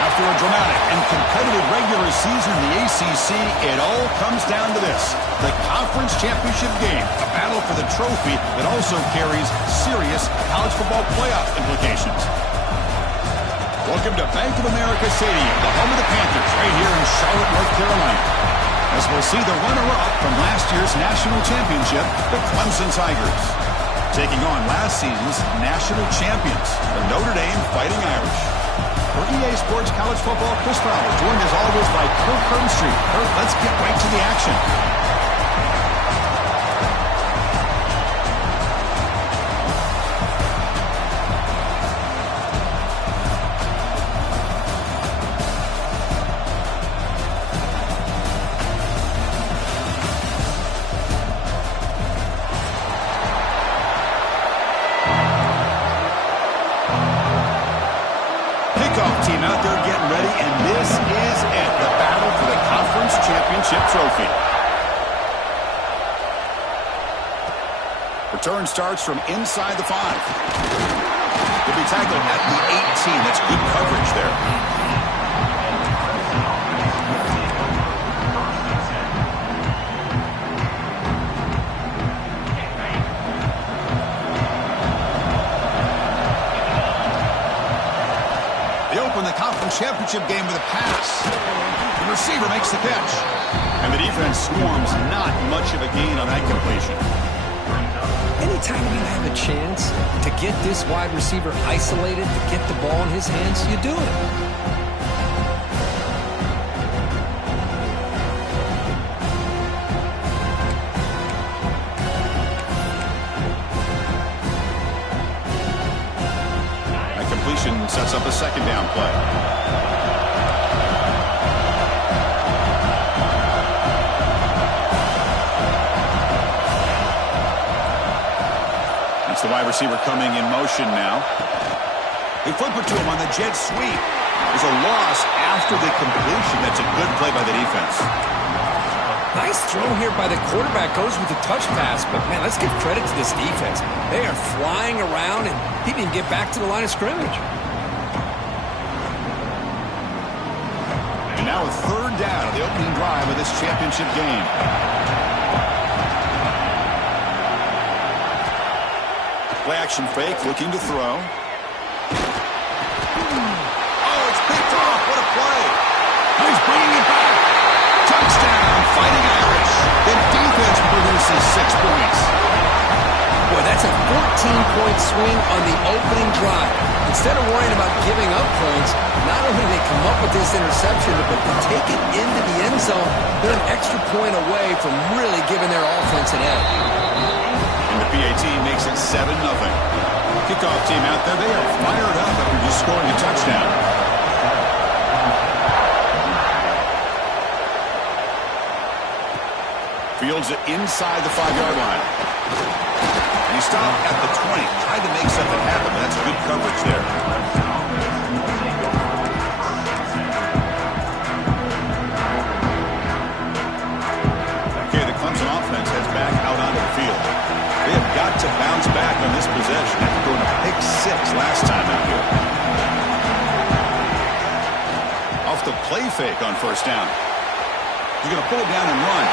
After a dramatic and competitive regular season in the ACC, it all comes down to this: the conference championship game, a battle for the trophy that also carries serious college football playoff implications. Welcome to Bank of America Stadium, the home of the Panthers, right here in Charlotte, North Carolina, as we'll see the runner-up from last year's national championship, the Clemson Tigers, taking on last season's national champions, the Notre Dame Fighting Irish. For EA Sports College Football, Chris Fowler, joined as always by Kirk Hermstreet. Kirk, let's get right to the action. Team out there getting ready, and this is it, the battle for the conference championship trophy. Return starts from inside the 5. He'll be tackled at the 18. That's good coverage there. The conference championship game with a pass. The receiver makes the catch. And the defense swarms, not much of a gain on that completion. Anytime you have a chance to get this wide receiver isolated, to get the ball in his hands, you do it. Sets up a second down play. That's the wide receiver coming in motion now. They flip it to him on the jet sweep. There's a loss after the completion. That's a good play by the defense. Nice throw here by the quarterback. Goes with the touch pass. But, man, let's give credit to this defense. They are flying around, and he didn't get back to the line of scrimmage. Now a third down of the opening drive of this championship game. Play action fake, looking to throw. Oh, it's picked off. What a play. He's bringing it back. Touchdown, Fighting Irish. The defense produces 6 points. Boy, that's a 14-point swing on the opening drive. Instead of worrying about giving up points, not only do they come up with this interception, but they take it into the end zone. They're an extra point away from really giving their offense an edge. And the PAT makes makes it 7-0. Kickoff team out there, they are fired up after just scoring a touchdown. Fields it inside the 5-yard line. And he stopped at the 20. Tried to make something happen, but that's good coverage there. Okay, the Clemson offense heads back out onto the field. They have got to bounce back on this possession after going to pick 6 last time out here. Off the play fake on first down. He's going to pull it down and run.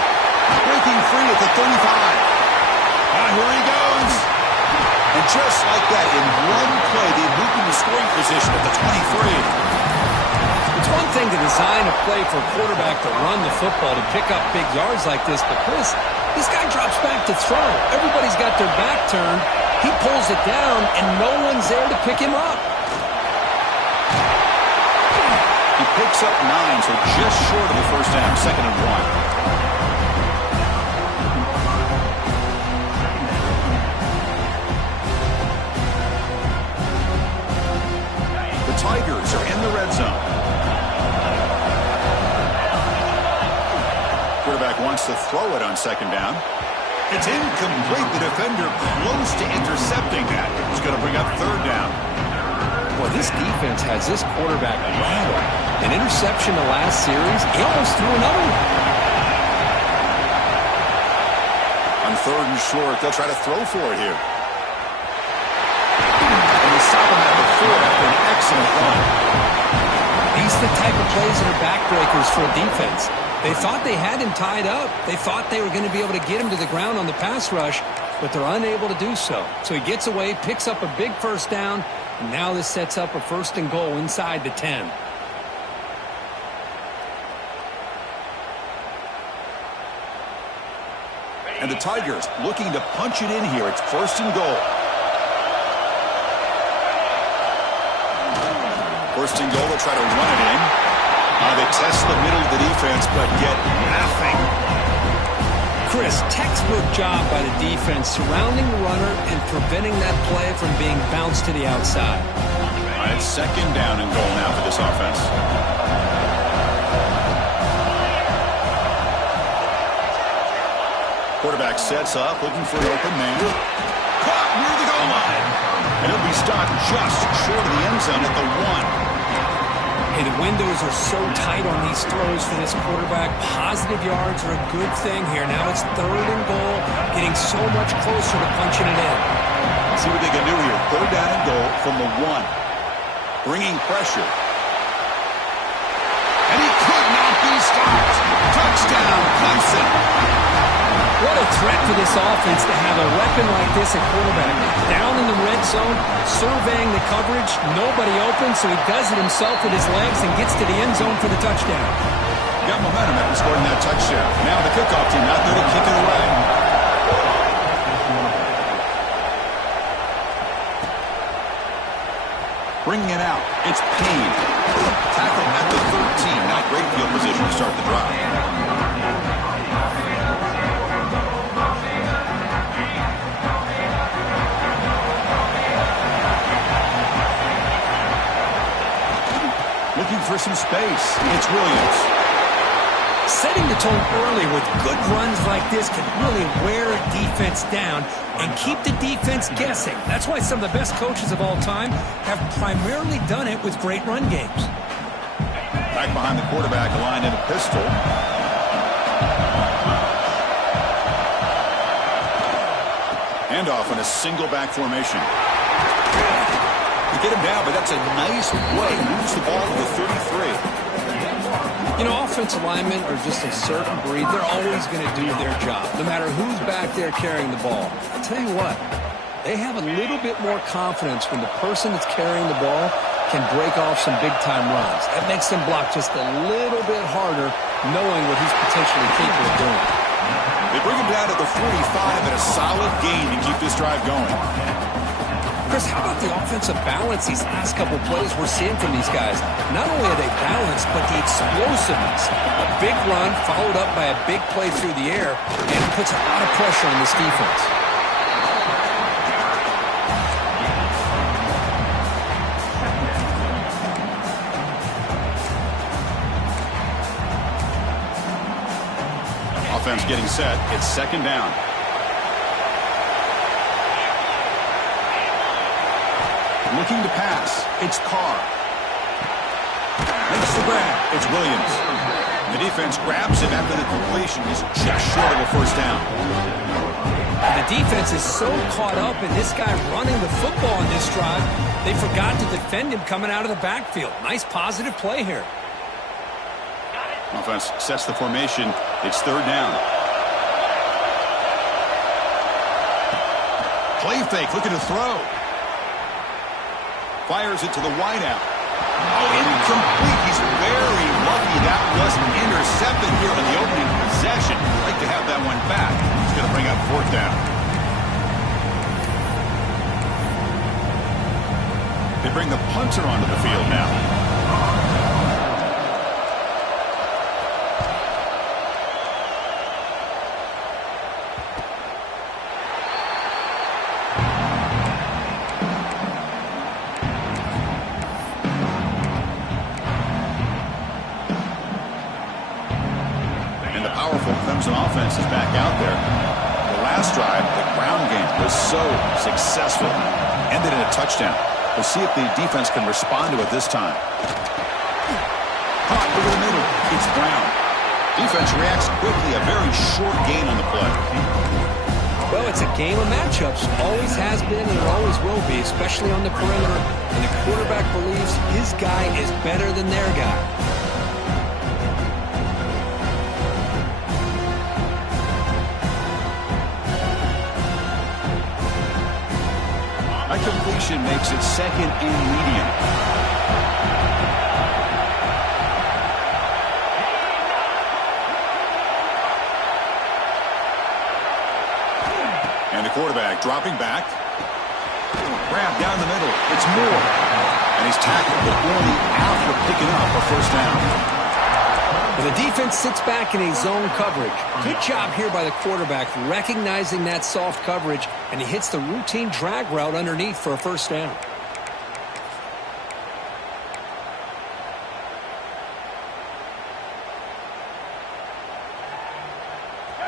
Breaking free at the 35. Here he goes. And just like that, in one play, they moved into scoring position at the 23. It's one thing to design a play for a quarterback to run the football, to pick up big yards like this, but Chris, this guy drops back to throw. Everybody's got their back turned. He pulls it down, and no one's there to pick him up. He picks up 9, so just short of the first down, 2nd and 1. Tigers are in the red zone. Quarterback wants to throw it on 2nd down. It's incomplete. The defender close to intercepting that. He's going to bring up 3rd down. Well, this defense has this quarterback rattled. An interception the last series. He almost threw another one. On 3rd and short, they'll try to throw for it here. Stop him at the 4 after an excellent run. These are the type of plays that are backbreakers for a defense. They thought they had him tied up. They thought they were going to be able to get him to the ground on the pass rush, but they're unable to do so. So he gets away, picks up a big first down, and now this sets up a 1st and goal inside the 10. And the Tigers looking to punch it in here. It's 1st and goal. 1st and goal, they'll try to run it in. They test the middle of the defense, but get nothing. Chris, textbook job by the defense surrounding the runner and preventing that play from being bounced to the outside. All right, 2nd down and goal now for this offense. Quarterback sets up, looking for an open man. Caught near the goal line. And he'll be stopped just short of the end zone at the 1. Hey, the windows are so tight on these throws for this quarterback. Positive yards are a good thing here. Now it's 3rd and goal, getting so much closer to punching it in. See what they can do here. 3rd down and goal from the 1. Bringing pressure. And he could not be stopped. Touchdown, Clemson. What a threat for this offense to have a weapon like this at quarterback. Down in the red zone, surveying the coverage, nobody open, so he does it himself with his legs and gets to the end zone for the touchdown. Got momentum after scoring that touchdown. Now the kickoff team out there to kick it away. Bringing it out, it's Payne. Tackle at the 13. Not great field position to start the drive. Looking for some space. It's Williams. Setting the tone early with good runs like this can really wear a defense down and keep the defense guessing. That's why some of the best coaches of all time have primarily done it with great run games. Back behind the quarterback, aligned in a pistol. Handoff in a single back formation. You get him down, but that's a nice play. Moves the ball to the 33. You know, offensive linemen are just a certain breed. They're always going to do their job, no matter who's back there carrying the ball. I'll tell you what, they have a little bit more confidence when the person that's carrying the ball can break off some big-time runs. That makes them block just a little bit harder, knowing what he's potentially capable of doing. They bring him down to the 45 and a solid gain to keep this drive going. Chris, how about the offensive balance these last couple plays we're seeing from these guys? Not only are they balanced, but the explosiveness. A big run followed up by a big play through the air, and it puts a lot of pressure on this defense. offense getting set. It's second down. Looking to pass. It's Carr. Makes the grab. It's Williams. The defense grabs him after the completion. He's just short of a first down. The defense is so caught up in this guy running the football on this drive, they forgot to defend him coming out of the backfield. Nice positive play here. Offense sets the formation. It's third down. Play fake, looking to throw. Fires it to the wideout. Oh, incomplete. He's very lucky that wasn't intercepted here in the opening possession. Like to have that one back. He's going to bring up fourth down. They bring the punter onto the field now. Offense is back out there. The last drive, the ground game was so successful. Ended in a touchdown. We'll see if the defense can respond to it this time. Caught over the middle. It's Brown. Defense reacts quickly. A very short gain on the play. Well, it's a game of matchups. Always has been and it always will be, especially on the perimeter. And the quarterback believes his guy is better than their guy. A completion makes it second and medium. And the quarterback dropping back. Grab down the middle. It's Moore. And he's tackled, but only after picking up a first down. The defense sits back in a zone coverage. Good job here by the quarterback recognizing that soft coverage, and he hits the routine drag route underneath for a first down.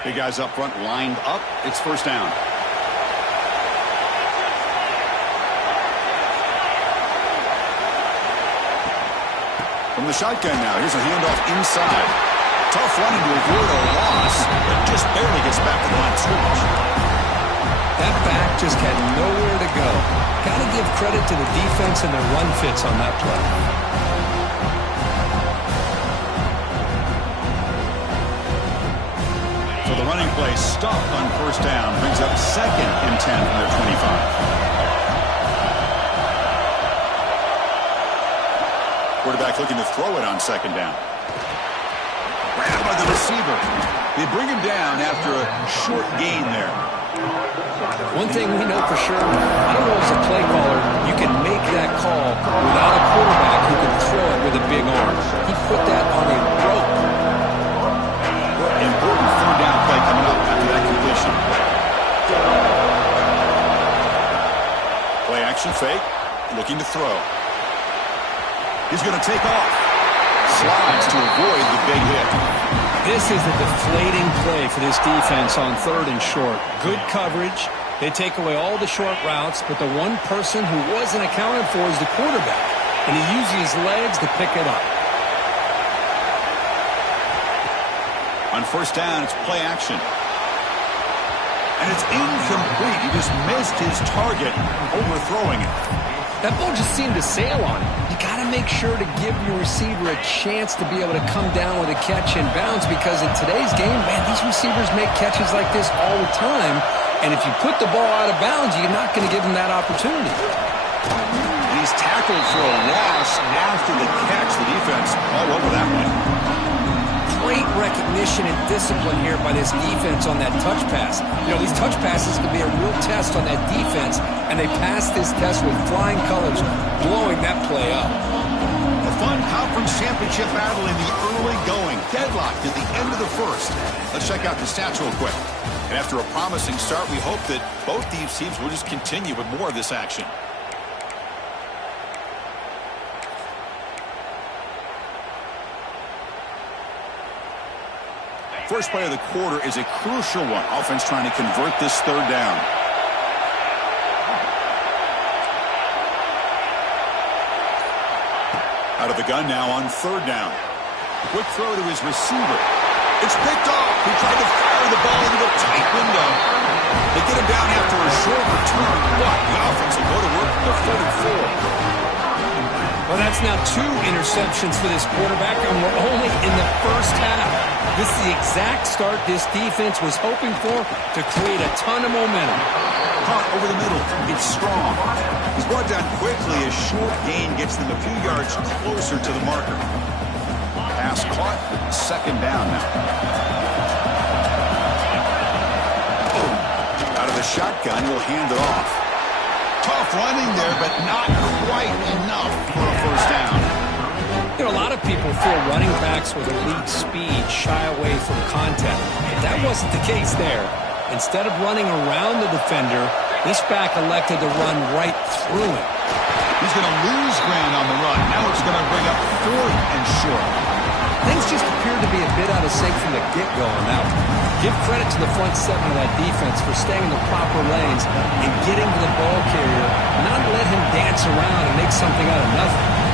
Big guys up front lined up. It's first down. From the shotgun now, here's a handoff inside. Tough running to avoid a loss, but just barely gets back to the line of scrimmage. That back just had nowhere to go. Got to give credit to the defense and the run fits on that play. So the running play stopped on first down, brings up second and 10 from their 25. Quarterback looking to throw it on second down. Grabbed by the receiver. They bring him down after a short gain there. One thing we know for sure, I don't know as a play caller, you can make that call without a quarterback who can throw it with a big arm. He put that on a rope. Important third down play coming up after that completion. Play action fake. Looking to throw. He's going to take off. Slides to avoid the big hit. This is a deflating play for this defense on third and short. Good coverage. They take away all the short routes, but the one person who wasn't accounted for is the quarterback, and he uses his legs to pick it up. On first down, it's play action. And it's incomplete. He just missed his target, overthrowing it. That ball just seemed to sail on him. You got to make sure to give your receiver a chance to be able to come down with a catch and bounce, because in today's game, man, these receivers make catches like this all the time. And if you put the ball out of bounds, you're not going to give them that opportunity. And he's tackled for a loss after the catch. The defense all over that one. Great recognition and discipline here by this defense on that touch pass. You know, these touch passes can be a real test on that defense, and they passed this test with flying colors, blowing that play up. A fun conference championship battle in the early going. Deadlocked at the end of the first. Let's check out the stats real quick. And after a promising start, we hope that both these teams will just continue with more of this action. First play of the quarter is a crucial one. Offense trying to convert this third down. Out of the gun now on third down. Quick throw to his receiver. It's picked off. He tried to fire the ball into a tight window. They get him down after a short return, but the offense will go to work for 34. Well, that's now 2 interceptions for this quarterback, and we're only in the first half. This is the exact start this defense was hoping for to create a ton of momentum. Caught over the middle. It's Strong. He's brought down quickly. A short gain gets them a few yards closer to the marker. Pass caught. Second down now. Out of the shotgun, he'll hand it off. Tough running there, but not quite enough for a first down. You know, a lot of people feel running backs with elite speed shy away from contact. That wasn't the case there. Instead of running around the defender, this back elected to run right through him. He's going to lose ground on the run. Now it's going to bring up 4th and short. Things just appeared to be a bit out of sync from the get-go on that one. Give credit to the front 7 of that defense for staying in the proper lanes and getting to the ball carrier, not let him dance around and make something out of nothing.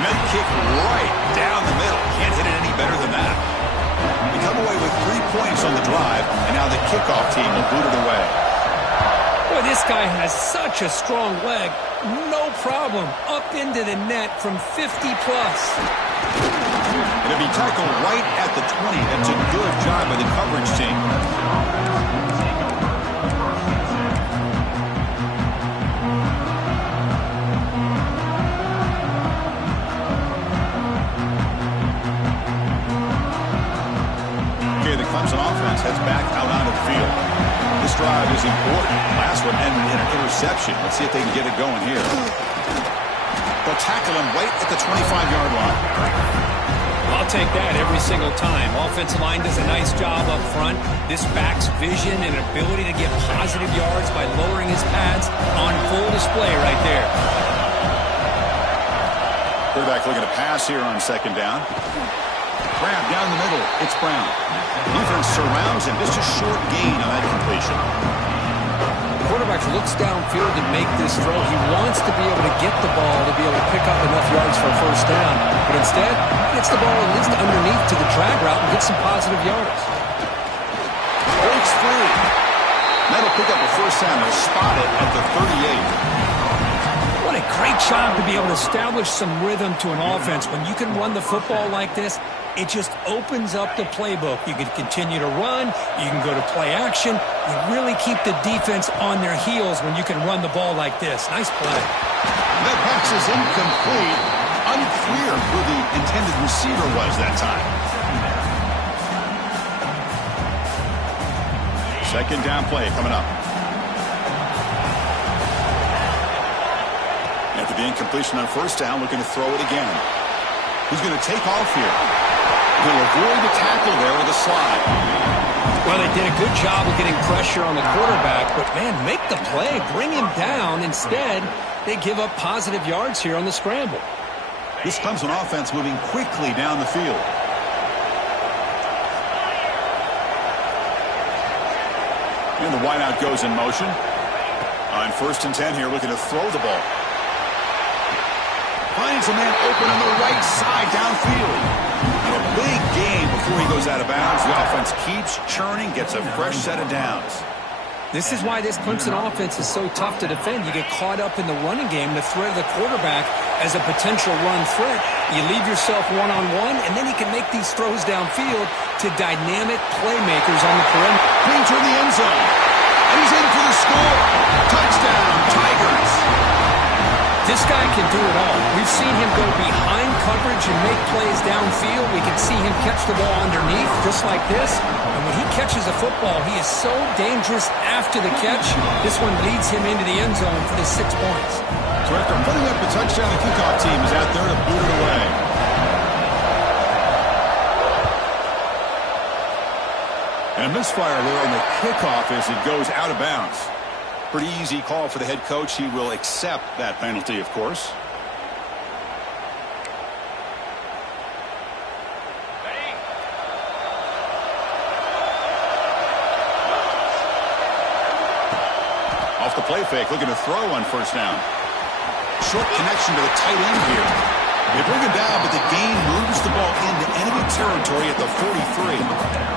Med kick right down the middle. Can't hit it any better than that. They come away with 3 points on the drive, and now the kickoff team will boot it away. Boy, this guy has such a strong leg. No problem. Up into the net from 50-plus. It'll be tackled right at the 20. That's a good job by the coverage team. Okay, the Clemson offense heads back out onto the field. This drive is important. Last one ended in an interception. Let's see if they can get it going here. They'll tackle him right at the 25-yard line. I'll take that every single time. Offensive line does a nice job up front. This back's vision and ability to get positive yards by lowering his pads on full display right there. Quarterback looking to pass here on second down. Grab down the middle. It's Brown. Defense surrounds him. Just a short gain on that completion. The quarterback looks downfield to make this throw. He wants to be able to get the ball to be able to pick up enough yards for a first down. But instead, he gets the ball at least underneath to the drag route and gets some positive yards. Breaks free. That'll pick up a first down. They'll spot it at the 38. What a great job to be able to establish some rhythm to an offense. When you can run the football like this, it just opens up the playbook. You can continue to run. You can go to play action. You really keep the defense on their heels when you can run the ball like this. Nice play. That pass is incomplete. Unclear who the intended receiver was that time. Second down play coming up. After the incompletion on first down, looking to throw it again. Who's going to take off here? He'll avoid the tackle there with a slide. Well, they did a good job of getting pressure on the quarterback, but, man, make the play. Bring him down. Instead, they give up positive yards here on the scramble. This Clemson offense moving quickly down the field. And the wideout goes in motion. On 1st and 10 here, looking to throw the ball. Finds a man open on the right side downfield. And a big gain before he goes out of bounds. The offense keeps churning, gets a fresh set of downs. This is why this Clemson offense is so tough to defend. You get caught up in the running game, the threat of the quarterback as a potential run threat. You leave yourself one-on-one, and then you can make these throws downfield to dynamic playmakers on the perimeter. Clean to the end zone. And he's in for the score. Touchdown, Tigers. This guy can do it all. We've seen him go behind coverage and make plays downfield. We can see him catch the ball underneath, just like this. And when he catches a football, he is so dangerous after the catch. This one leads him into the end zone for the 6 points. So after putting up the touchdown, the kickoff team is out there to boot it away. And a misfire there on the kickoff as it goes out of bounds. Pretty easy call for the head coach. He will accept that penalty, of course. Off the play fake, looking to throw on first down. Short connection to the tight end here. They bring him down, but the gain moves the ball into enemy territory at the 43.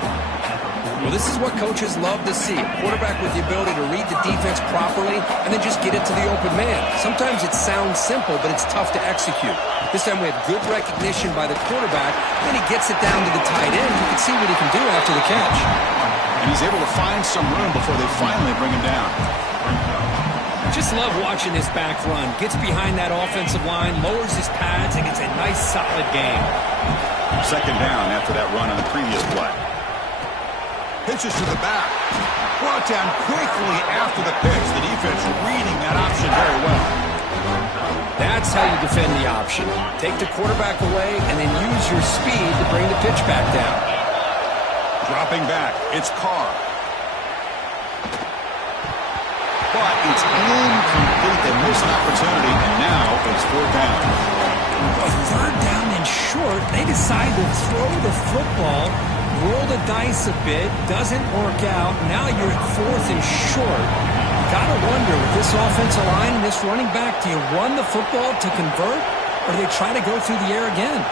Well, this is what coaches love to see. A quarterback with the ability to read the defense properly and then just get it to the open man. Sometimes it sounds simple, but it's tough to execute. This time we have good recognition by the quarterback. Then he gets it down to the tight end. You can see what he can do after the catch. And he's able to find some room before they finally bring him down. Just love watching this back run. Gets behind that offensive line, lowers his pads, and gets a nice, solid gain. Second down after that run on the previous play. Pitches to the back. Brought down quickly after the pitch. The defense reading that option very well. That's how you defend the option. Take the quarterback away and then use your speed to bring the pitch back down. Dropping back. It's Carr. But it's incomplete. They miss an opportunity, and now it's fourth down. A third down and short. They decide to throw the football. Roll the dice a bit, doesn't work out. Now you're at fourth and short. Gotta wonder, with this offensive line and this running back, do you run the football to convert, or do they try to go through the air again?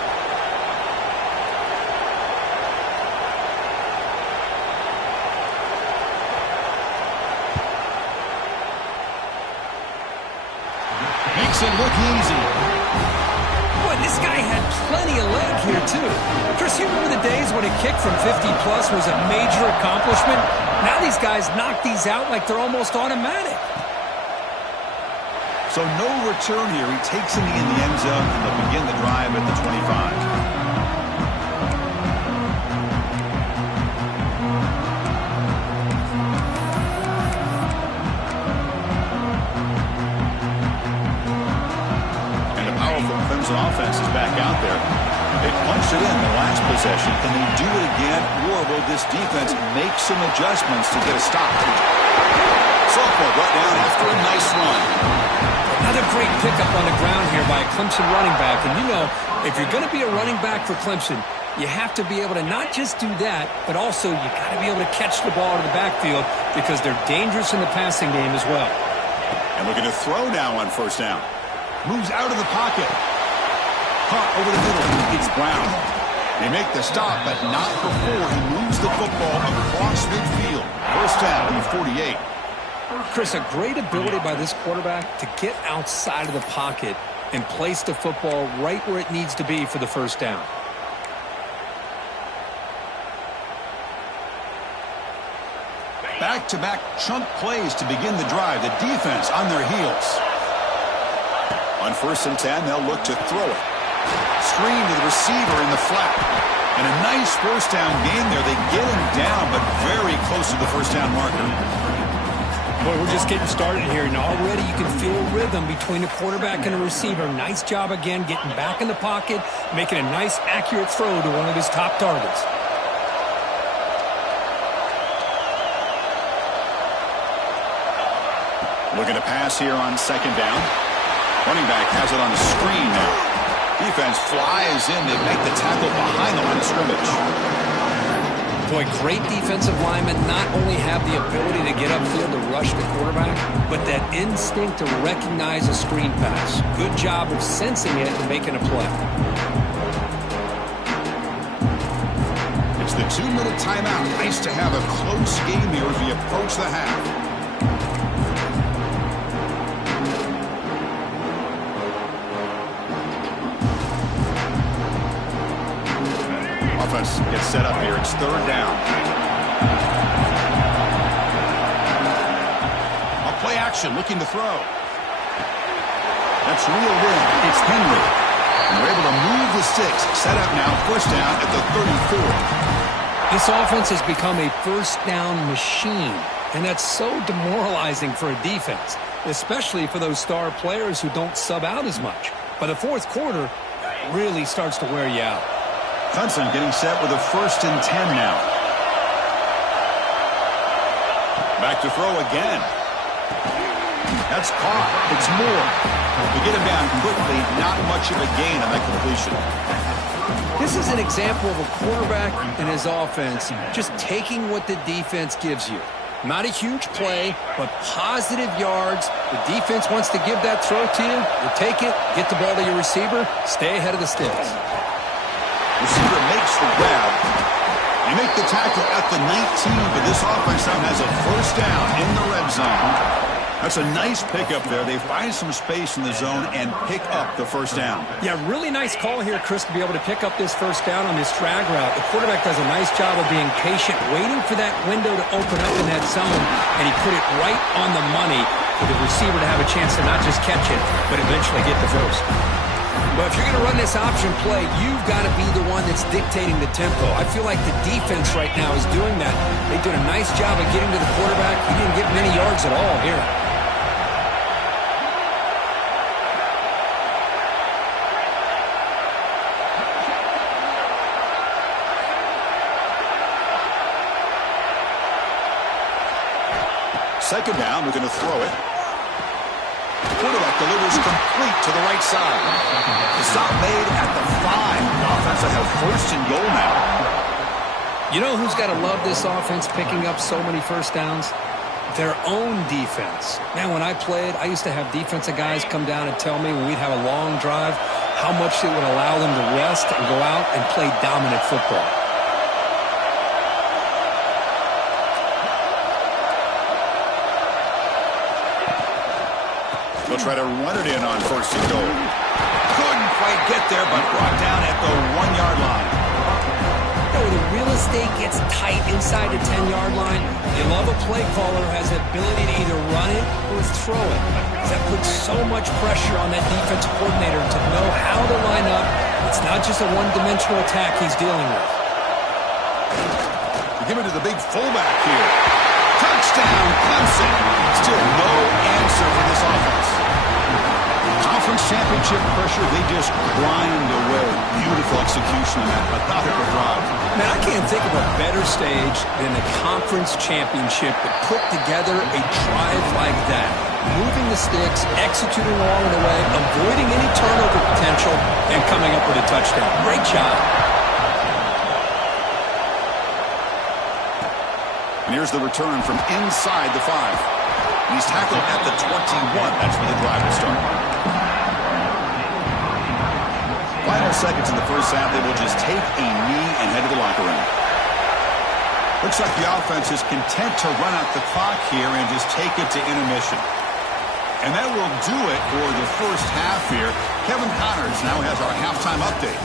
Makes it look easy. Boy, this guy had plenty of leg here, too. Chris, you remember the days when a kick from 50-plus was a major accomplishment? Now these guys knock these out like they're almost automatic. So no return here. He takes him in the end zone, and they'll begin the drive at the 25. Offense is back out there. They punched it in the last possession. Can they do it again, or will this defense make some adjustments to get a stop? Sophomore brought down after a nice run. Another great pickup on the ground here by a Clemson running back. And you know, if you're going to be a running back for Clemson, you have to be able to not just do that, but also you got to be able to catch the ball to the backfield because they're dangerous in the passing game as well. And looking to throw now on first down. Moves out of the pocket. Caught over the middle. It's Brown. They make the stop, but not before he moves the football across midfield. First down, 48. Chris, a great ability by this quarterback to get outside of the pocket and place the football right where it needs to be for the first down. Back-to-back chunk plays to begin the drive. The defense on their heels. On first and 10, they'll look to throw it. Screen to the receiver in the flat. And a nice first down gain there. They get him down, but very close to the first down marker. Boy, we're just getting started here, and already you can feel a rhythm between the quarterback and the receiver. Nice job again getting back in the pocket, making a nice, accurate throw to one of his top targets. Looking to pass here on second down. Running back has it on the screen now. Defense flies in. They make the tackle behind the line of scrimmage. Boy, great defensive linemen not only have the ability to get upfield to rush the quarterback, but that instinct to recognize a screen pass. Good job of sensing it and making a play. It's the 2-minute timeout. Nice to have a close game here as we approach the half. Offense gets set up here. It's third down. A play action, looking to throw. That's reeled in. It's Henry. And they're able to move the sticks. Set up now, first down at the 34. This offense has become a first down machine, and that's so demoralizing for a defense, especially for those star players who don't sub out as much. By the fourth quarter, it really starts to wear you out. Clemson getting set with a first and 10 now. Back to throw again. That's caught. It's more. We get him down quickly. Not much of a gain on that completion. This is an example of a quarterback and his offense just taking what the defense gives you. Not a huge play, but positive yards. The defense wants to give that throw to you. You take it, get the ball to your receiver, stay ahead of the sticks. Receiver makes the grab. You make the tackle at the 19, but this offense now has a first down in the red zone. That's a nice pickup there. They find some space in the zone and pick up the first down. Yeah, really nice call here, Chris, to be able to pick up this first down on this drag route. The quarterback does a nice job of being patient, waiting for that window to open up in that zone, and he put it right on the money for the receiver to have a chance to not just catch it, but eventually get the first. But if you're going to run this option play, you've got to be the one that's dictating the tempo. I feel like the defense right now is doing that. They did a nice job of getting to the quarterback. He didn't get many yards at all here. Second down, we're going to throw it. Quarterback delivers complete to the right side. The stop made at the 5. The offense will have first and goal now. You know who's got to love this offense picking up so many first downs? Their own defense. Man, when I played, I used to have defensive guys come down and tell me when we'd have a long drive how much it would allow them to rest and go out and play dominant football. They'll try to run it in on first and goal. Couldn't quite get there, but brought down at the 1-yard line. You know, the real estate gets tight inside the 10-yard line. You love a play caller who has the ability to either run it or throw it. That puts so much pressure on that defensive coordinator to know how to line up. It's not just a one-dimensional attack he's dealing with. We give it to the big fullback here. Touchdown, Clemson. Still no answer for this offense. Conference championship pressure, they just grind away. Beautiful execution on that methodical drive. Man, I can't think of a better stage than the conference championship to put together a drive like that. Moving the sticks, executing along the way, avoiding any turnover potential, and coming up with a touchdown. Great job. And here's the return from inside the 5. He's tackled at the 21. That's where the drive will start. Final seconds in the first half. They will just take a knee and head to the locker room. Looks like the offense is content to run out the clock here and just take it to intermission. And that will do it for the first half here. Kevin Connors now has our halftime update.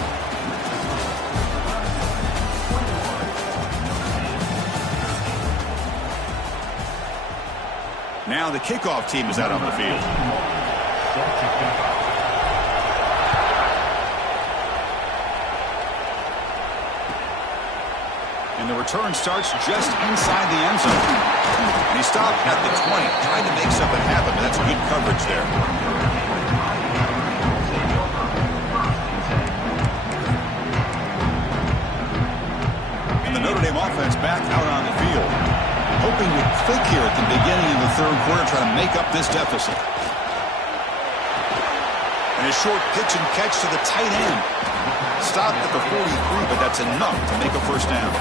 Now the kickoff team is out on the field. And the return starts just inside the end zone. And he stopped at the 20, trying to make something happen, but that's good coverage there. And the Notre Dame offense back out on the field. Hoping to click here at the beginning of the third quarter, trying to make up this deficit. And a short pitch and catch to the tight end. Stopped at the 43, but that's enough to make a first down.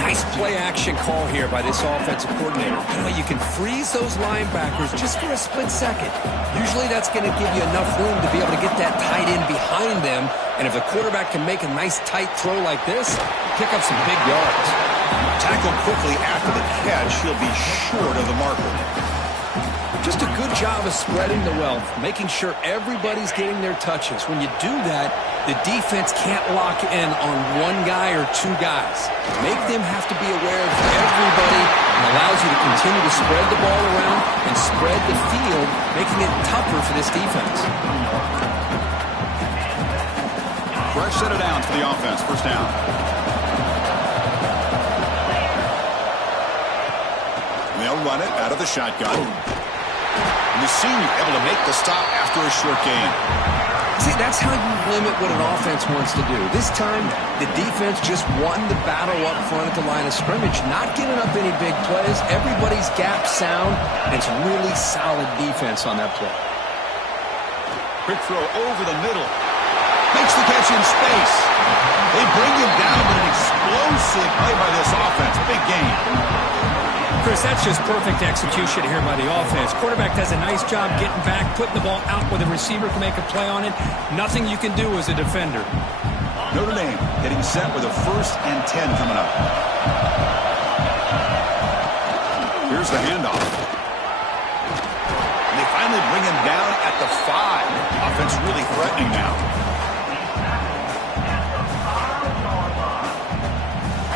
Nice play-action call here by this offensive coordinator. You know, you can freeze those linebackers just for a split second. Usually that's going to give you enough room to be able to get that tight end behind them. And if the quarterback can make a nice tight throw like this, pick up some big yards. Tackled quickly after the catch, he'll be short of the marker. Just a good job of spreading the wealth, making sure everybody's getting their touches. When you do that, the defense can't lock in on one guy or two guys. Make them have to be aware of everybody and allows you to continue to spread the ball around and spread the field, making it tougher for this defense. Fresh set of downs for the offense. First down. They'll run it out of the shotgun. And the senior able to make the stop after a short gain. See, that's how you limit what an offense wants to do. This time, the defense just won the battle up front at the line of scrimmage, not giving up any big plays. Everybody's gap sound, and it's really solid defense on that play. Quick throw over the middle. Makes the catch in space. They bring him down, but an explosive play by this offense. Big game. Chris, that's just perfect execution here by the offense. Quarterback does a nice job getting back, putting the ball out where the receiver can make a play on it. Nothing you can do as a defender. Notre Dame getting set with a 1st and 10 coming up. Here's the handoff. And they finally bring him down at the 5. Offense really threatening now.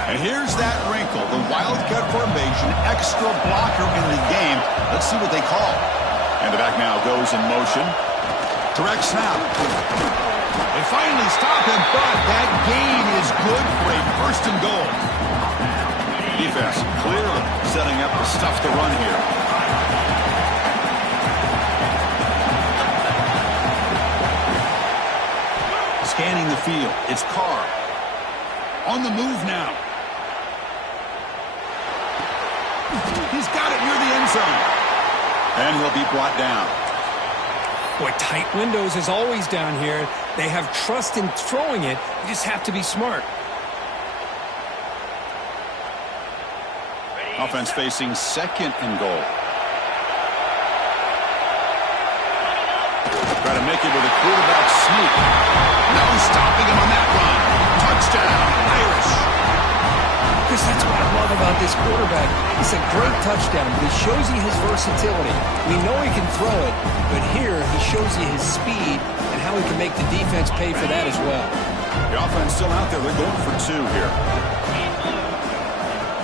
And here's that wrinkle, the Wildcat formation, extra blocker in the game. Let's see what they call. And the back now goes in motion. Direct snap. They finally stop him, but that gain is good for a 1st and goal. Defense clearly setting up the stuff to run here. Scanning the field, it's Carr. On the move now. He's got it near the end zone. And he'll be brought down. Boy, tight windows is always down here. They have trust in throwing it. You just have to be smart. Offense facing 2nd and goal. Try to make it with a quarterback sneak. No stopping him on that run. Touchdown, Irish. Chris, that's what I love about this quarterback. It's a great touchdown, but it shows you his versatility. We know he can throw it, but here he shows you his speed and how he can make the defense pay for that as well. The offense still out there. They're going for 2 here.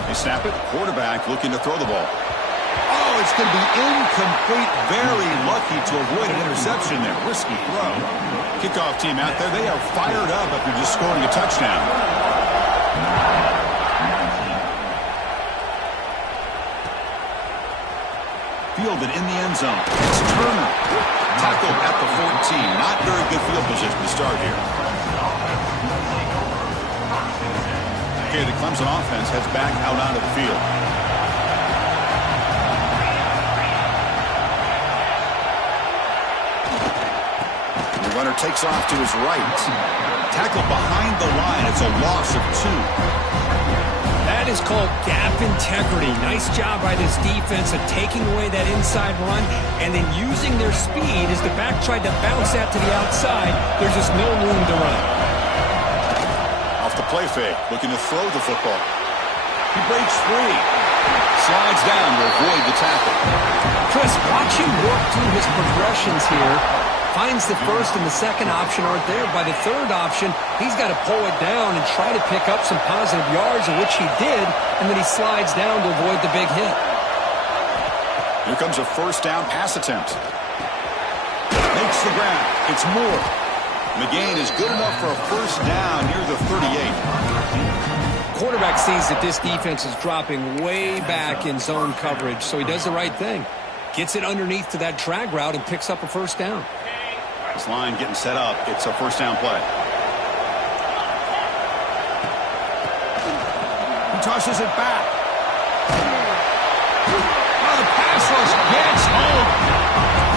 They snap it. Quarterback looking to throw the ball. Oh, it's going to be incomplete. Very lucky to avoid an interception there. Risky throw. Kickoff team out there. They are fired up after just scoring a touchdown. Fielded in the end zone. It's Turner. Tackled at the 14. Not very good field position to start here. Okay, the Clemson offense heads back out onto the field. The runner takes off to his right. Tackled behind the line. It's a loss of 2. That is called gap integrity. Nice job by this defense of taking away that inside run and then using their speed as the back tried to bounce that to the outside. There's just no room to run. Off the play fake, looking to throw the football. He breaks free. Slides down to avoid the tackle. Chris, watch him work through his progressions here. Finds the 1st and the 2nd option aren't there. By the 3rd option, he's got to pull it down and try to pick up some positive yards, of which he did, and then he slides down to avoid the big hit. Here comes a 1st down pass attempt. Makes the grab. It's Moore. And the gain is good enough for a 1st down near the 38. Quarterback sees that this defense is dropping way back in zone coverage, so he does the right thing. Gets it underneath to that drag route and picks up a 1st down. This line getting set up. It's a 1st down play. He tosses it back. Oh, the pass rush gets home.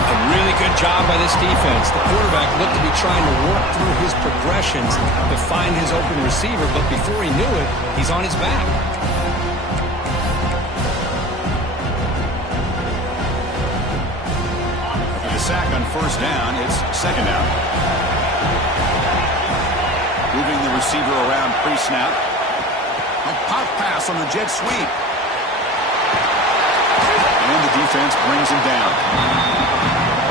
A really good job by this defense. The quarterback looked to be trying to work through his progressions to find his open receiver, but before he knew it, he's on his back. Sack on 1st down. It's 2nd down. Moving the receiver around pre-snap. A pop pass on the jet sweep. And the defense brings him down.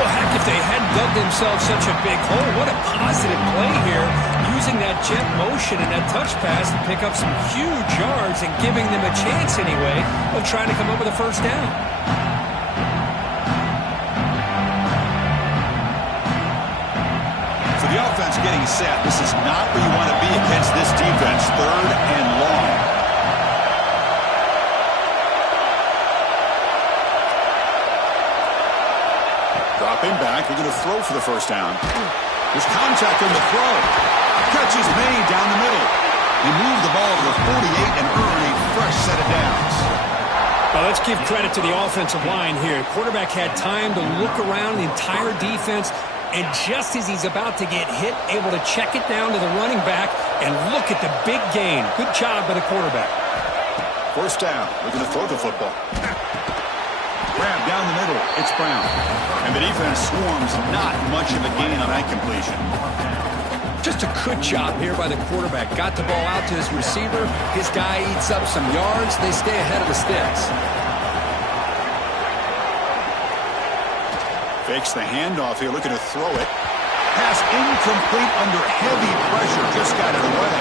Well, heck, if they hadn't dug themselves such a big hole, what a positive play here. Using that jet motion and that touch pass to pick up some huge yards and giving them a chance anyway of trying to come up with a 1st down. The offense getting set. This is not where you want to be against this defense. 3rd and long. Dropping back. We're going to throw for the 1st down. There's contact on the throw. Catch is made down the middle. He moved the ball to the 48 and earned a fresh set of downs. Well, let's give credit to the offensive line here. The quarterback had time to look around the entire defense, and just as he's about to get hit, able to check it down to the running back, and look at the big gain. Good job by the quarterback. First down. Looking to throw the football. Grab down the middle. It's Brown. And the defense swarms. Not much of a gain on that completion. Just a good job here by the quarterback. Got the ball out to his receiver. His guy eats up some yards. They stay ahead of the sticks. Fakes the handoff here, looking to throw it. Pass incomplete under heavy pressure. Just got it away.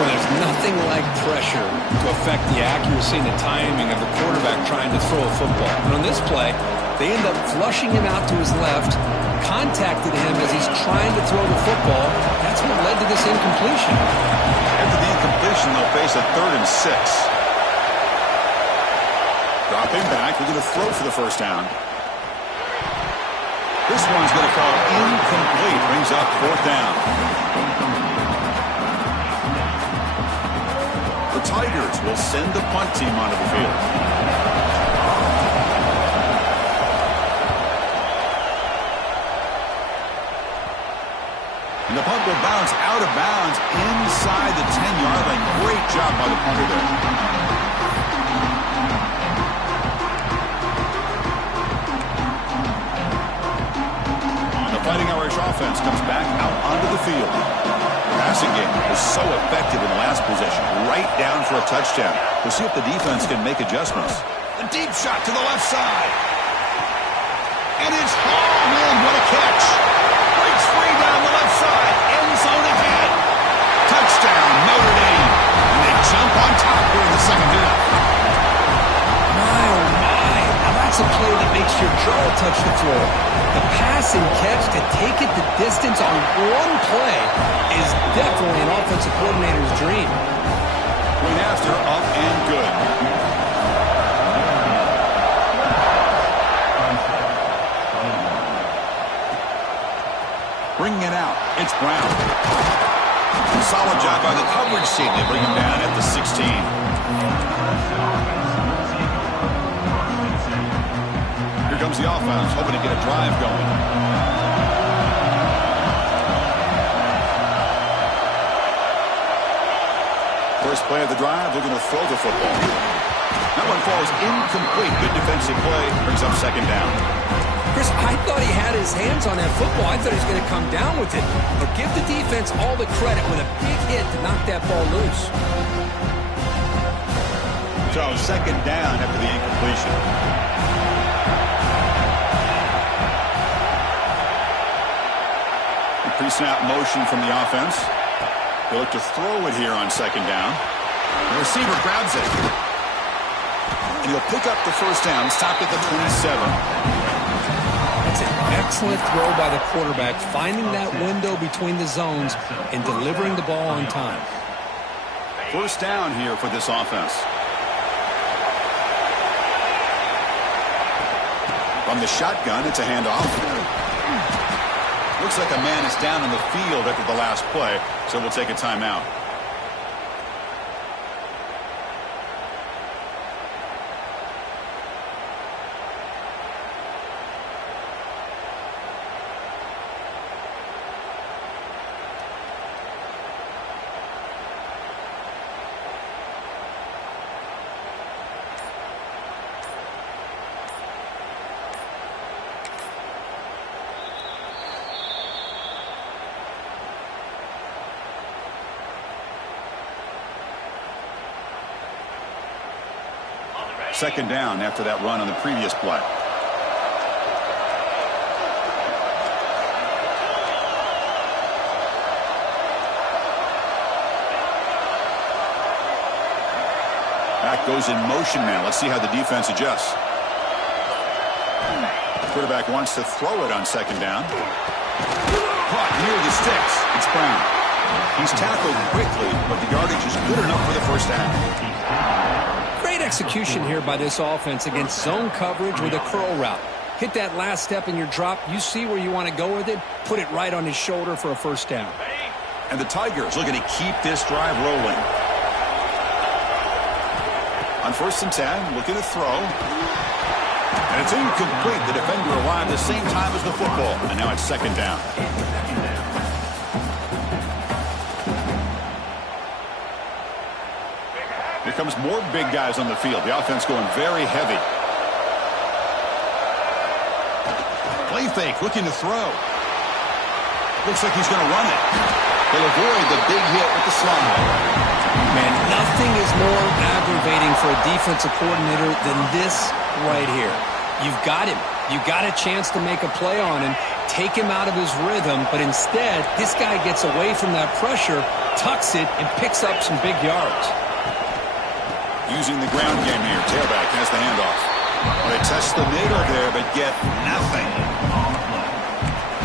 Well, there's nothing like pressure to affect the accuracy and the timing of the quarterback trying to throw a football. And on this play, they end up flushing him out to his left, contacted him as he's trying to throw the football. That's what led to this incompletion. After the incompletion, they'll face a 3rd and 6. Dropping back, we're going to throw for the first down. This one's going to fall incomplete. Brings up 4th down. The Tigers will send the punt team onto the field. And the punt will bounce out of bounds inside the 10-yard line. Great job by the punter there. Fighting Irish offense comes back out onto the field. The passing game was so effective in the last possession, right down for a touchdown. We'll see if the defense can make adjustments. A deep shot to the left side. And it's hauled in. What a catch. Breaks free down the left side. End zone ahead. Touchdown, Notre Dame. And they jump on top here in the second half. My, oh my. Now that's a play that makes your jaw touch the floor. The pass and catch to take it the distance on one play is definitely an offensive coordinator's dream. Went after, up and good. Bringing it out, it's Brown. Solid job by the coverage team. They bring him down at the 16. Comes the offense, hoping to get a drive going. First play of the drive, looking to throw the football. That one falls incomplete. Good defensive play, brings up second down. Chris, I thought he had his hands on that football. I thought he was going to come down with it. But give the defense all the credit with a big hit to knock that ball loose. So second down after the incompletion. Pre-snap motion from the offense. They look to throw it here on second down. The receiver grabs it. And he'll pick up the first down, stop at the 27. That's an excellent throw by the quarterback, finding that window between the zones and delivering the ball on time. First down here for this offense. From the shotgun, it's a handoff. Looks like a man is down in the field after the last play, so we'll take a timeout. Second down after that run on the previous play. Back goes in motion now. Let's see how the defense adjusts. Quarterback wants to throw it on second down. Caught near the sticks. It's Brown. He's tackled quickly, but the yardage is good enough for the first down. Great execution here by this offense against zone coverage with a curl route. Hit that last step in your drop. You see where you want to go with it. Put it right on his shoulder for a first down. And the Tigers looking to keep this drive rolling. On 1st and 10, looking to throw. And it's incomplete. The defender arrived the same time as the football. And now it's 2nd down. Here comes more big guys on the field. The offense going very heavy. Play fake, looking to throw. Looks like he's going to run it. He'll avoid the big hit with the slide. Man, nothing is more aggravating for a defensive coordinator than this right here. You've got him. You got a chance to make a play on him, take him out of his rhythm, but instead, this guy gets away from that pressure, tucks it, and picks up some big yards. Using the ground game here. Tailback has the handoff. Well, they test the middle there, but get nothing.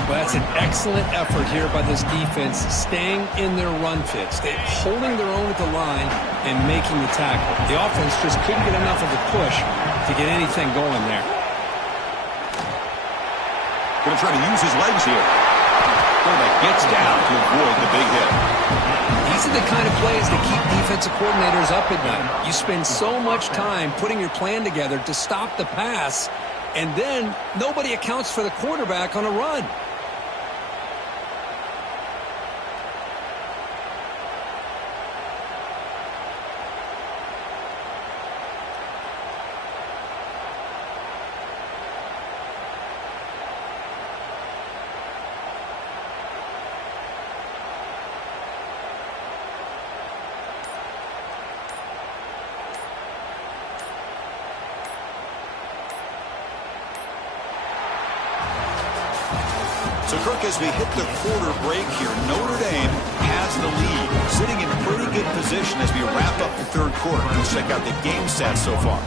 Well, that's an excellent effort here by this defense, staying in their run fits. They're holding their own at the line and making the tackle. The offense just couldn't get enough of a push to get anything going there. Going to try to use his legs here. Quarterback gets down to avoid the big hit. These are the kind of plays that keep defensive coordinators up at night. You spend so much time putting your plan together to stop the pass, and then nobody accounts for the quarterback on a run. So, Kirk, as we hit the quarter break here, Notre Dame has the lead, sitting in pretty good position as we wrap up the 3rd quarter. Let's check out the game stats so far.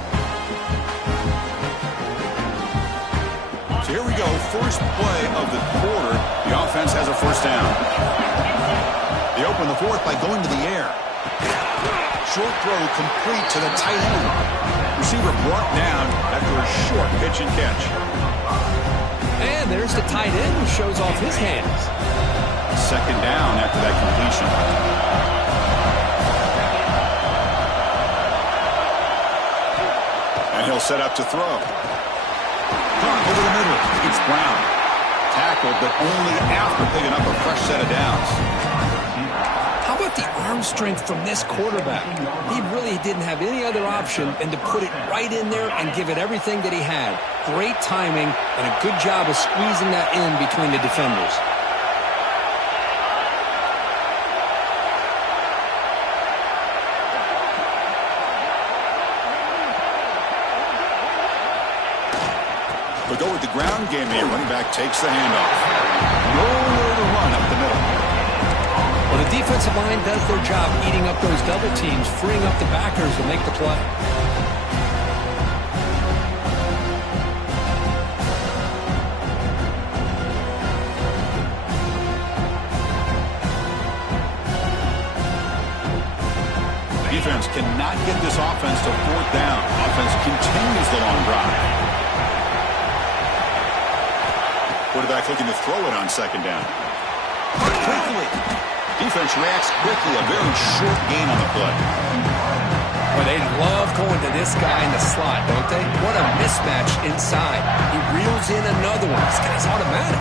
So here we go, first play of the quarter. The offense has a first down. They open the 4th by going to the air. Short throw complete to the tight end. Receiver brought down after a short pitch and catch. And there's the tight end who shows off his hands. 2nd down after that completion. And he'll set up to throw. Over the middle. It's Brown. Tackled, but only after picking up a fresh set of downs. How about the arm strength from this quarterback? He really didn't have any other option than to put it right in there and give it everything that he had. Great timing and a good job of squeezing that in between the defenders. They'll go with the ground game here. Running back takes the handoff. Nowhere to run up the middle. Well, the defensive line does their job eating up those double teams, freeing up the backers to make the play. Defense cannot get this offense to 4th down. Offense continues the long drive. Quarterback looking to throw it on 2nd down. Quickly. Defense reacts quickly. A very short gain on the play. Well, they love going to this guy in the slot, don't they? What a mismatch inside. He reels in another one. This guy's automatic.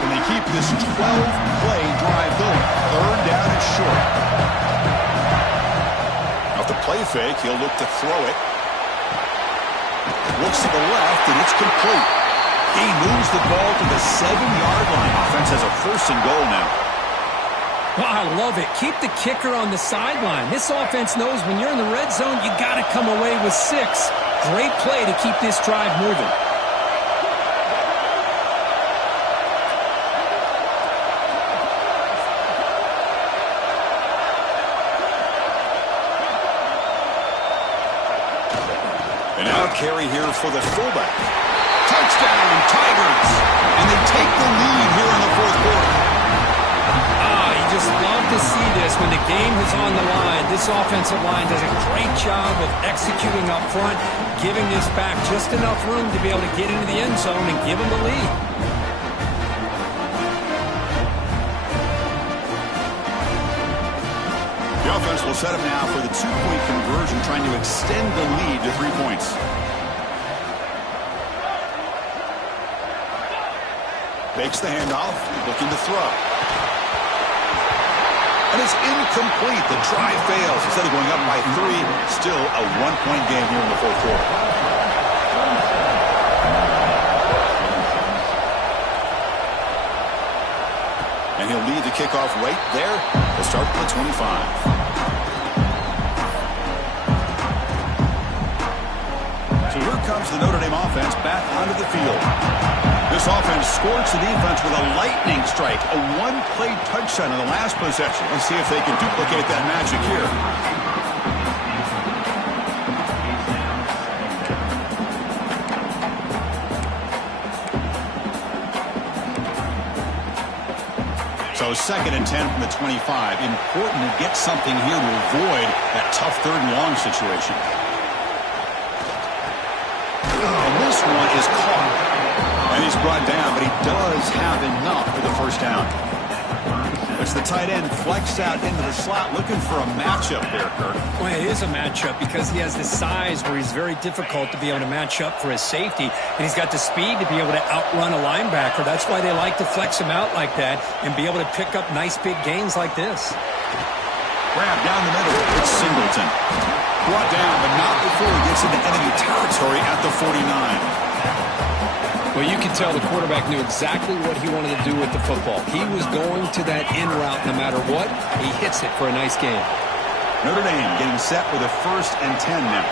And they keep this 12-play drive going. 3rd down and short. Off the play fake, he'll look to throw it. Looks to the left, and it's complete. He moves the ball to the 7-yard line. Offense has a 1st and goal now. Well, I love it. Keep the kicker on the sideline. This offense knows when you're in the red zone, you got to come away with 6. Great play to keep this drive moving. Carry here for the fullback. Touchdown, Tigers! And they take the lead here in the 4th quarter. You just love to see this when the game is on the line. This offensive line does a great job of executing up front, giving this back just enough room to be able to get into the end zone and give them the lead. The offense will set up now for the two-point conversion, trying to extend the lead to 3 points. Fakes the handoff, looking to throw. And it's incomplete. The try fails. Instead of going up by 3, still a one-point game here in the fourth quarter. And he'll lead the kickoff right there to start the 25. So here comes the Notre Dame offense back onto the field. This offense scorched the defense with a lightning strike, a one-play touchdown in the last possession. Let's see if they can duplicate that magic here. So 2nd and 10 from the 25. Important to get something here to avoid that tough 3rd and long situation. And this one is caught. And he's brought down, but he does have enough for the first down. It's the tight end flexed out into the slot, looking for a matchup there, Kirk. Well, it is a matchup because he has the size where he's very difficult to be able to match up for his safety, and he's got the speed to be able to outrun a linebacker. That's why they like to flex him out like that and be able to pick up nice big gains like this. Grab down the middle. It's Singleton. Brought down, but not before he gets into enemy territory at the 49. Well, you can tell the quarterback knew exactly what he wanted to do with the football. He was going to that in route no matter what. He hits it for a nice gain. Notre Dame getting set with a 1st and 10 now.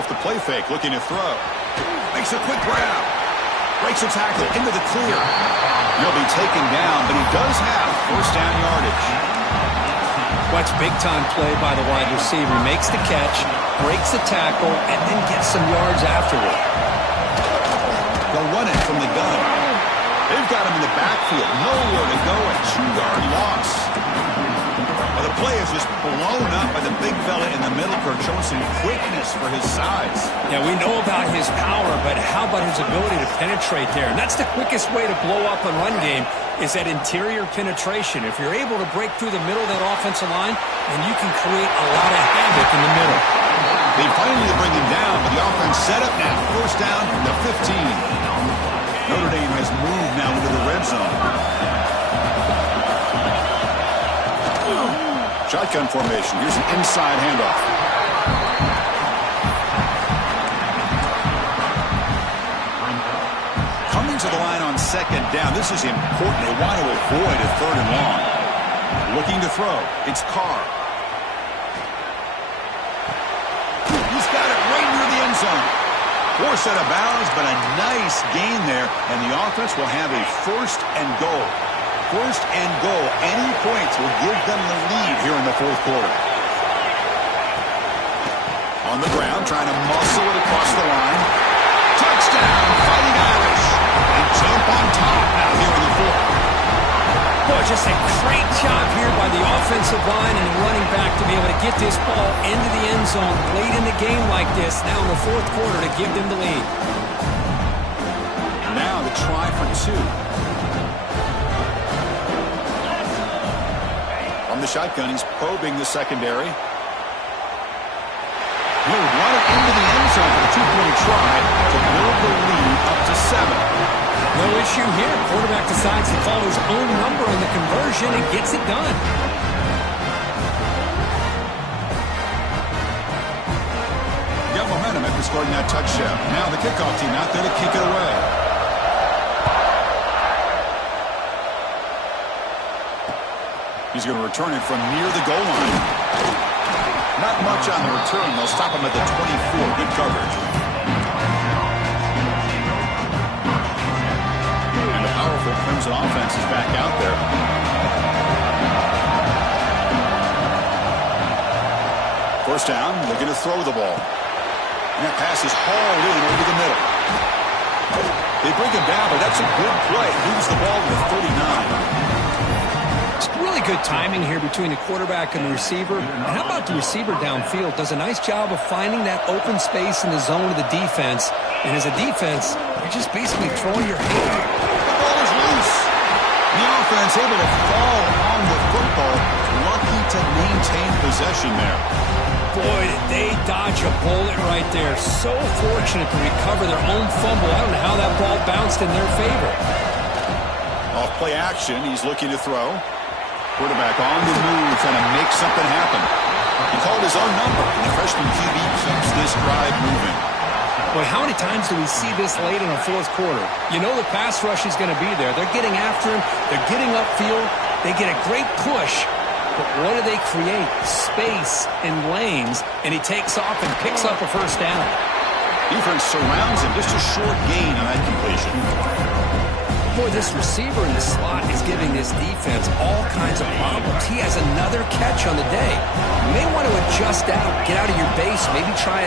Off the play fake, looking to throw. Makes a quick grab. Breaks a tackle into the clear. He'll be taken down, but he does have 1st down yardage. Watch big-time play by the wide receiver. Makes the catch, breaks the tackle, and then gets some yards afterward. They'll run it from the gun. They've got him in the backfield. Nowhere to go. A 2-yard loss. Well, the play is just blown up by the big fella in the middle, Kirk, showing some quickness for his size. Yeah, we know about his power, but how about his ability to penetrate there? And that's the quickest way to blow up a run game, is that interior penetration. If you're able to break through the middle of that offensive line, then you can create a lot of havoc in the middle. They finally bring him down, but the offense set up now. 1st down from the 15. Notre Dame has moved now into the red zone. Shotgun formation. Here's an inside handoff. Coming to the line on 2nd down. This is important. They want to avoid a 3rd and long. Looking to throw. It's Carr. He's got it right near the end zone. Forced out of bounds, but a nice gain there. And the offense will have a 1st and goal. 1st and goal. Any points will give them the lead here in the fourth quarter. On the ground, trying to muscle it across the line. Touchdown, Fighting Irish. And jump on top now here in the fourth. Boy, just a great job here by the offensive line and the running back to be able to get this ball into the end zone late in the game like this, now in the fourth quarter, to give them the lead. Now the try for 2. From the shotgun, he's probing the secondary. He'll run it into the end zone for the 2-point try to build the lead up to 7. No issue here. Quarterback decides to call his own number on the conversion and gets it done. Got momentum after scoring that touchdown. Now the kickoff team out there to kick it away. He's going to return it from near the goal line. Not much on the return. They'll stop him at the 24. Good coverage. And the powerful Crimson offense is back out there. First down, looking to throw the ball. And that pass is hauled in over the middle. They bring him down, but that's a good play. Moves the ball to the 39. It's really good timing here between the quarterback and the receiver. And how about the receiver downfield? Does a nice job of finding that open space in the zone of the defense. And as a defense, you're just basically throwing your hand. The ball is loose. The offense able to fall on the football. Lucky to maintain possession there. Boy, did they dodge a bullet right there. So fortunate to recover their own fumble. I don't know how that ball bounced in their favor. Off play action, he's looking to throw. Quarterback on the move, trying to make something happen. He called his own number, and the freshman QB keeps this drive moving. Boy, how many times do we see this late in the fourth quarter? You know the pass rush is going to be there. They're getting after him. They're getting upfield. They get a great push. But what do they create? Space and lanes, and he takes off and picks up a first down. Defense surrounds him. Just a short gain on that completion. Boy, this receiver in the slot is giving this defense all kinds of problems. He has another catch on the day. You may want to adjust out, get out of your base, maybe try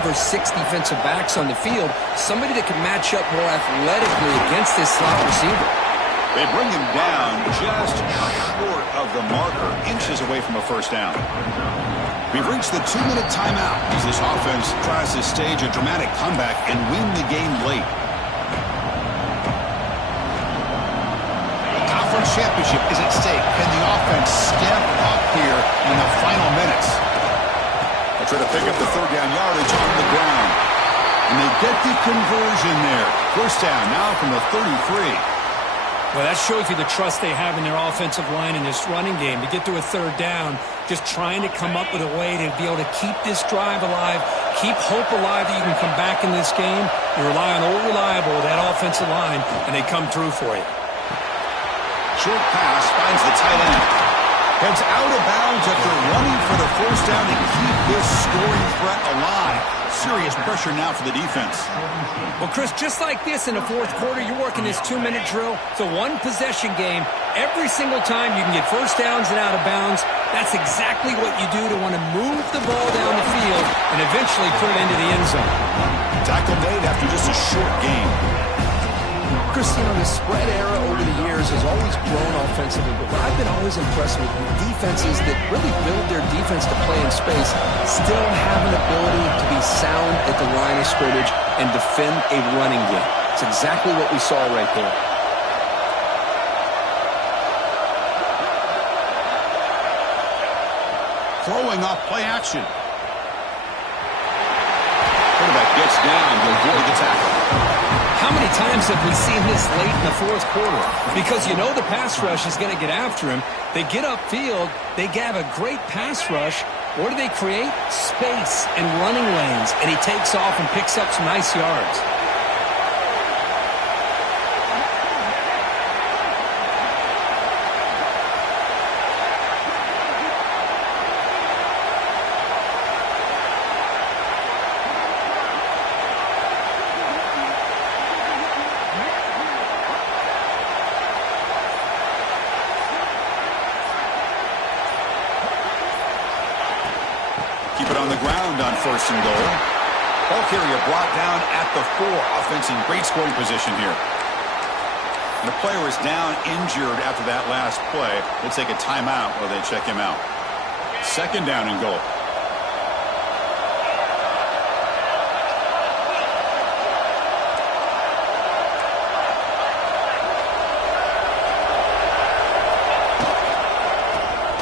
5 or 6 defensive backs on the field, somebody that can match up more athletically against this slot receiver. They bring him down just short of the marker, inches away from a first down. We've reached the 2-minute timeout as this offense tries to stage a dramatic comeback and win the game late. Championship is at stake. Can the offense step up here in the final minutes? They'll try to pick up the third down yardage on the ground. And they get the conversion there. First down now from the 33. Well, that shows you the trust they have in their offensive line in this running game. To get to a third down, just trying to come up with a way to be able to keep this drive alive, keep hope alive that you can come back in this game. You rely on old reliable, that offensive line, and they come through for you. Short pass finds the tight end. Heads out of bounds after running for the first down to keep this scoring threat alive. Serious pressure now for the defense. Well, Chris, just like this in the fourth quarter, you're working this 2-minute drill. It's a one-possession game. Every single time you can get first downs and out of bounds. That's exactly what you do to want to move the ball down the field and eventually put it into the end zone. Tackle made after just a short game. Chris, you know, the spread era over the years has always grown offensively, but what I've been always impressed with defenses that really build their defense to play in space still have an ability to be sound at the line of scrimmage and defend a running game. It's exactly what we saw right there. Throwing off play action. Quarterback gets down to avoid the tackle. How many times have we seen this late in the fourth quarter? Because you know the pass rush is going to get after him. They get upfield. They have a great pass rush. What do they create? Space and running lanes. And he takes off and picks up some nice yards. Keep it on the ground on first and goal. Ball carrier brought down at the 4. Offense in great scoring position here. And the player is down injured after that last play. They'll take a timeout while they check him out. Second down and goal.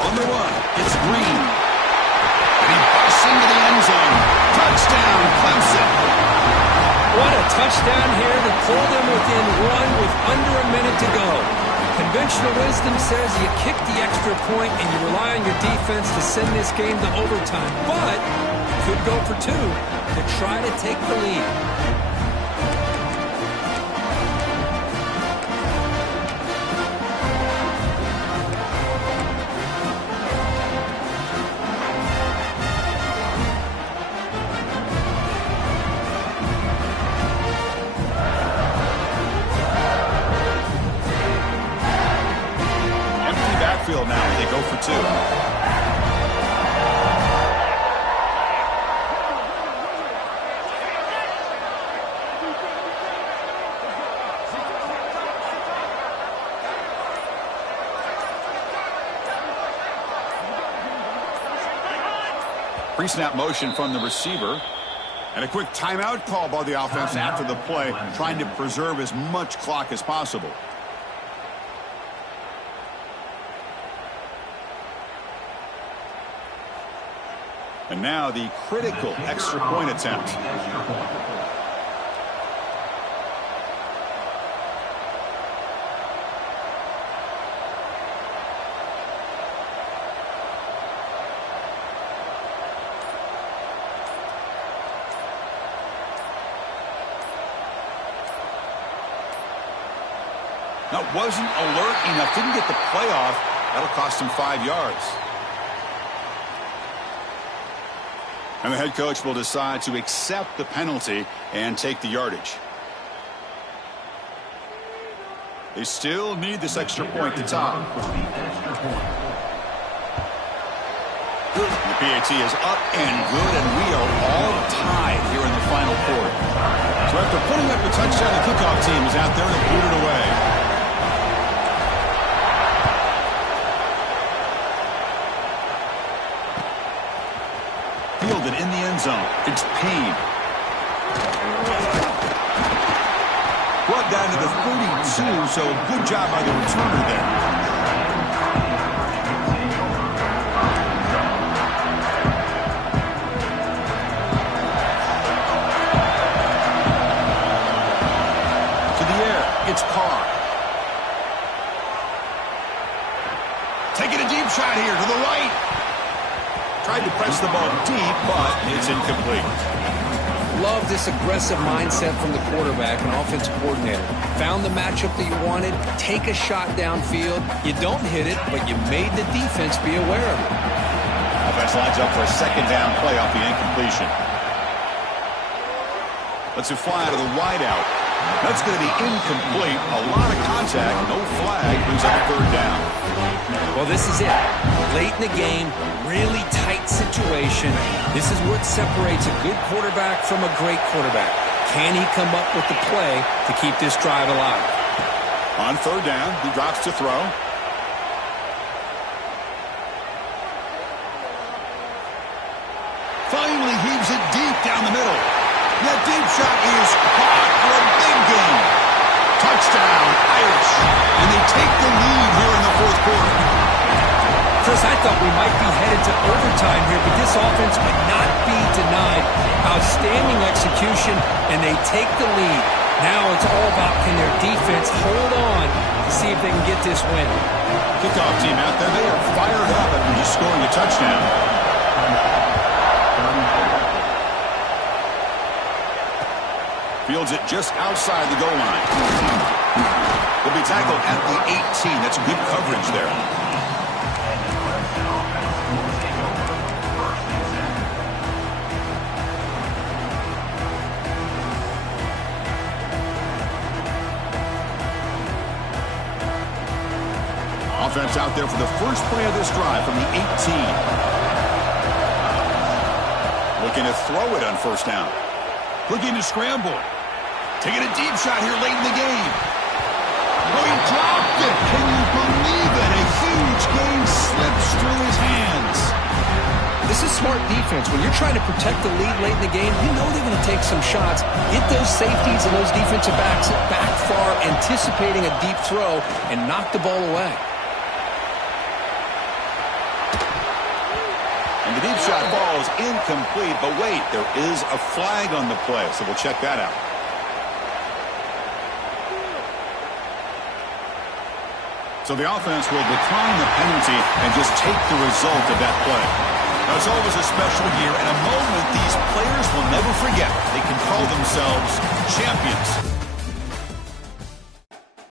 On the run, it's Green. Into the end zone. Touchdown, Clemson. What a touchdown here to pull them within 1 with under a minute to go. Conventional wisdom says you kick the extra point and you rely on your defense to send this game to overtime. But you could go for 2 to try to take the lead. Now they go for 2. Pre-snap motion from the receiver. And a quick timeout call by the offense after the play, trying to preserve as much clock as possible. And now the critical extra point attempt. That wasn't alert enough. Didn't get the play off. That'll cost him 5 yards. And the head coach will decide to accept the penalty and take the yardage. They still need this extra point to top. The PAT is up and good, and we are all tied here in the final quarter. So after putting up a touchdown, the kickoff team is out there to boot it away. Fielded in the end zone. It's Payne. Brought down to the 32, so good job by the returner there. To the air, it's Carr. Taking a deep shot here to the right. Tried to press the ball deep, but it's incomplete. Love this aggressive mindset from the quarterback and offensive coordinator. Found the matchup that you wanted, take a shot downfield. You don't hit it, but you made the defense be aware of it. Offense lines up for a second down play off the incompletion. Let's it fly out of the wideout. That's going to be incomplete. A lot of contact, no flag, brings up third down. Well, this is it. Late in the game, really tight situation. This is what separates a good quarterback from a great quarterback. Can he come up with the play to keep this drive alive? On third down, he drops to throw. Finally heaves it deep down the middle. That deep shot is caught for a big game. Touchdown, Irish. And they take the lead here in the fourth quarter. Chris, I thought we might be headed to overtime here, but this offense would not be denied. Outstanding execution, and they take the lead. Now it's all about can their defense hold on to see if they can get this win. Kickoff team out there, they are fired up after just scoring a touchdown. Fields it just outside the goal line. Will be tackled at the 18. That's good coverage there. Offense out there for the first play of this drive from the 18. Looking to throw it on first down. Looking to scramble. Taking a deep shot here late in the game. Oh, he dropped it. Can you believe it? A huge gain slips through his hands. This is smart defense. When you're trying to protect the lead late in the game, you know they're going to take some shots. Get those safeties and those defensive backs back far, anticipating a deep throw, and knock the ball away. And the deep shot falls incomplete, but wait, there is a flag on the play, so we'll check that out. So the offense will decline the penalty and just take the result of that play. Now, it's always a special year and a moment these players will never forget. They can call themselves champions.